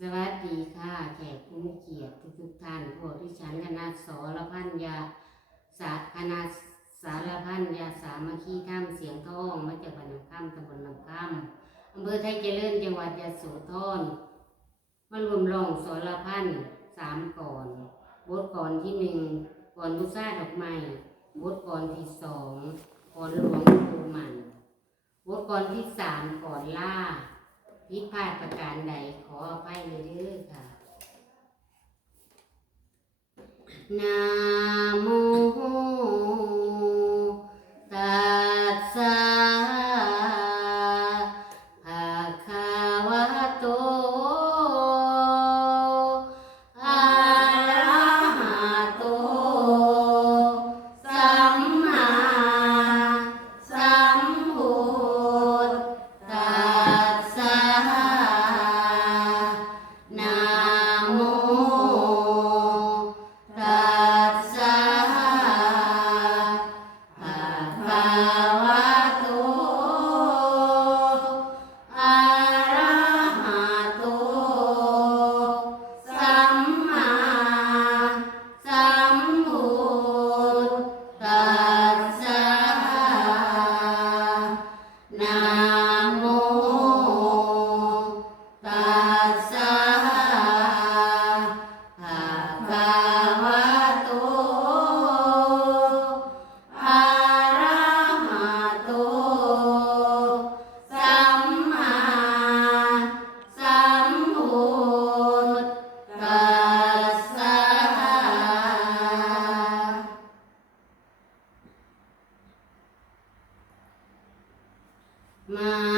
สวัสดีค่ะ แขกผู้มีเกียรติทุกท่านพวกที่ฉันคณะสารพันยาสาคณะสารพันยาสามัคคีท่ามเสียงทองมาจากบ้านน้ำข้ามตำบลน้ำข้ามอำเภอไทยเจริญจังหวัดยะโสธรมารวมรองสารพันสามก่อนบทก่อนที่หนึ่งก่อนบุษราดอกไม้บทก่อนที่สองก่อนหลวงปู่มันบทก่อนที่สามก่อนล่า ผิดพลาดประการใดขออภัยเลยเด้อค่ะนะโม মা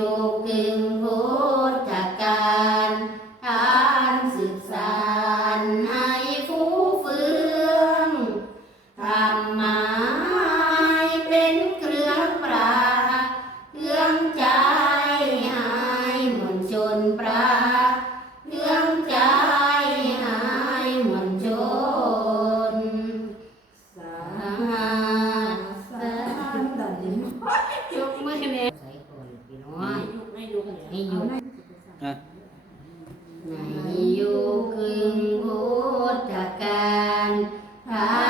โยกิงโห ท่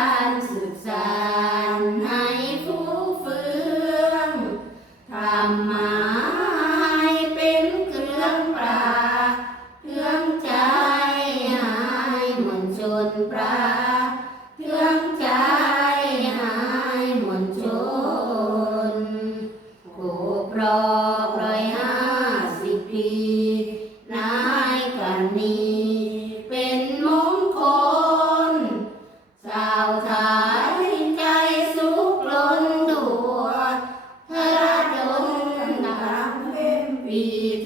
เ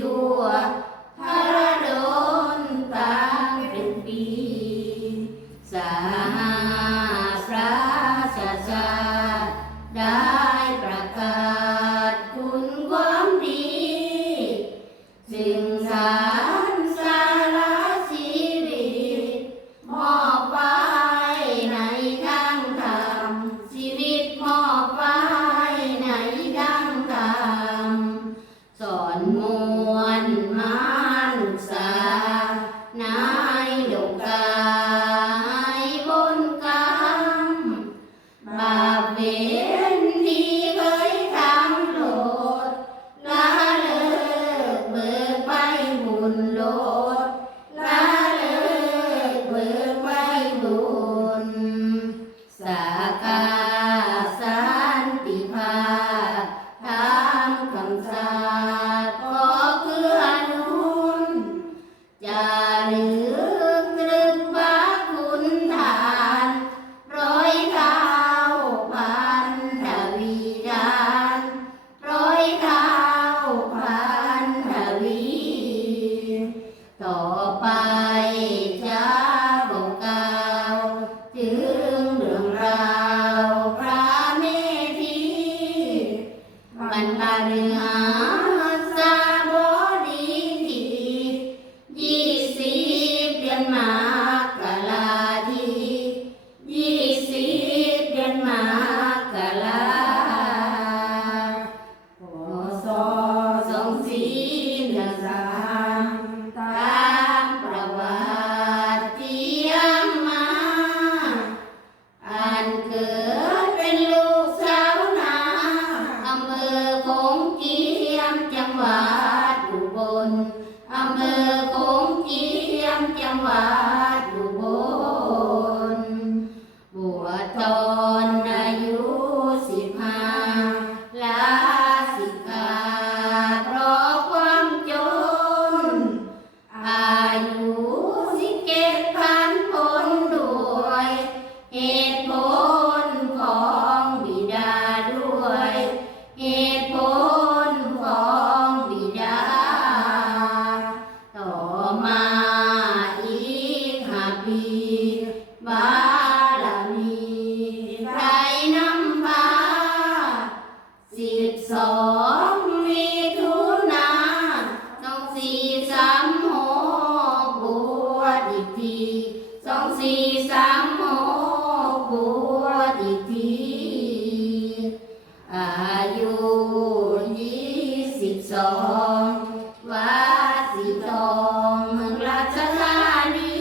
องเมืองราชธานี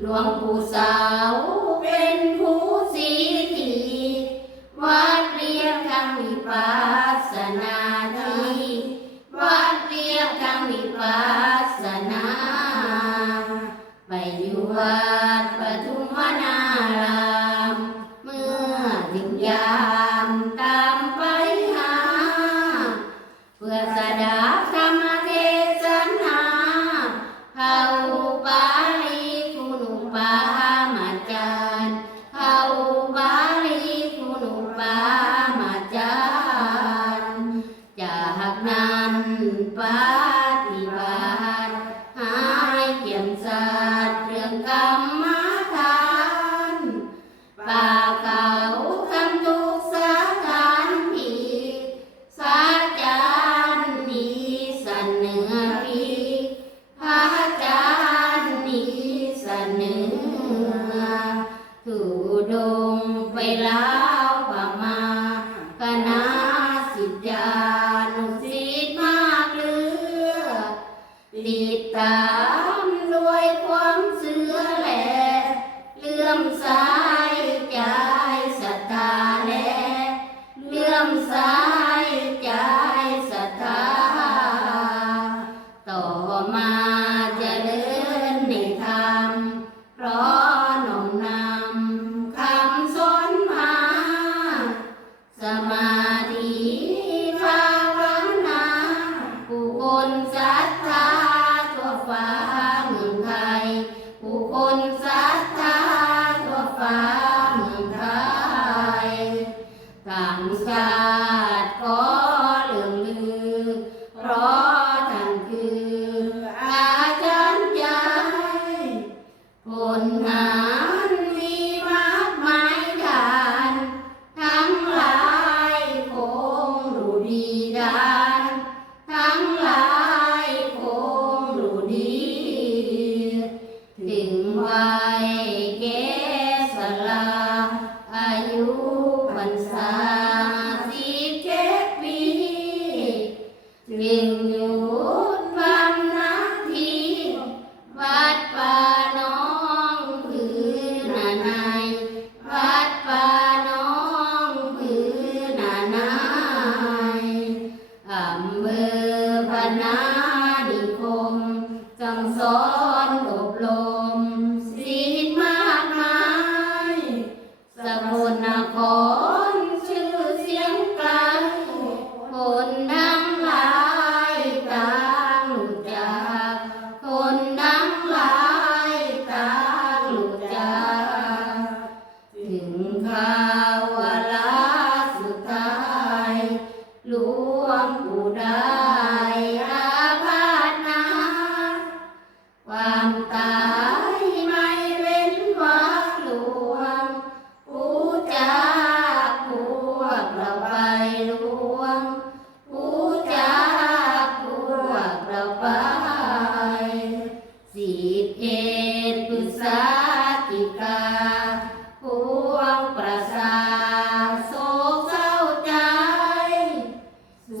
หลวงปู่สา ติ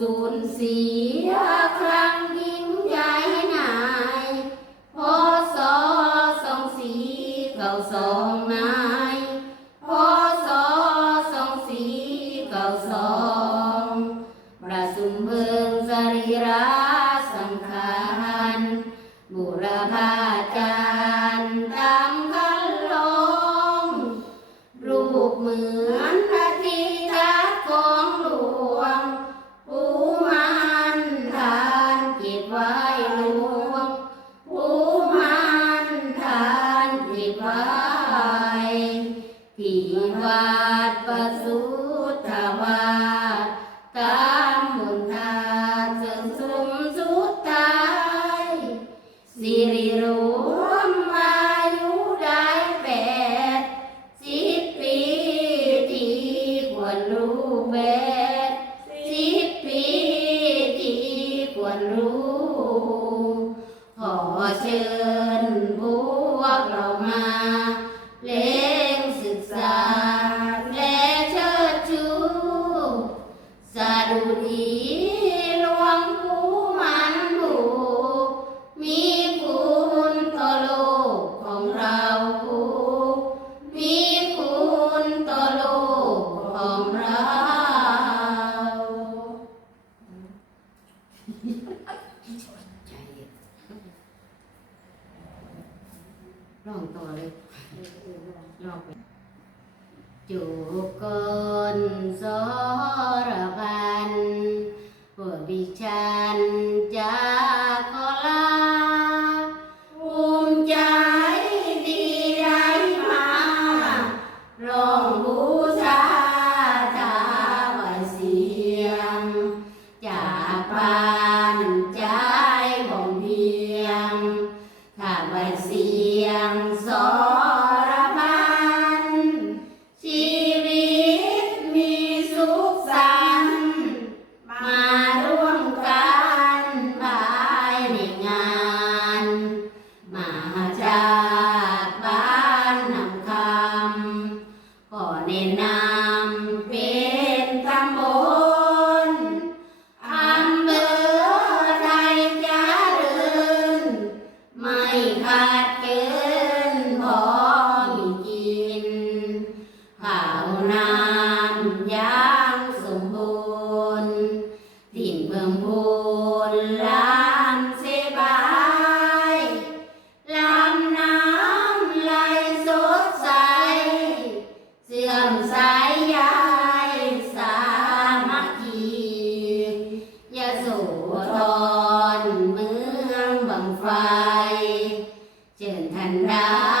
ศูนย์สี We. ไฟ เชิญท่านรา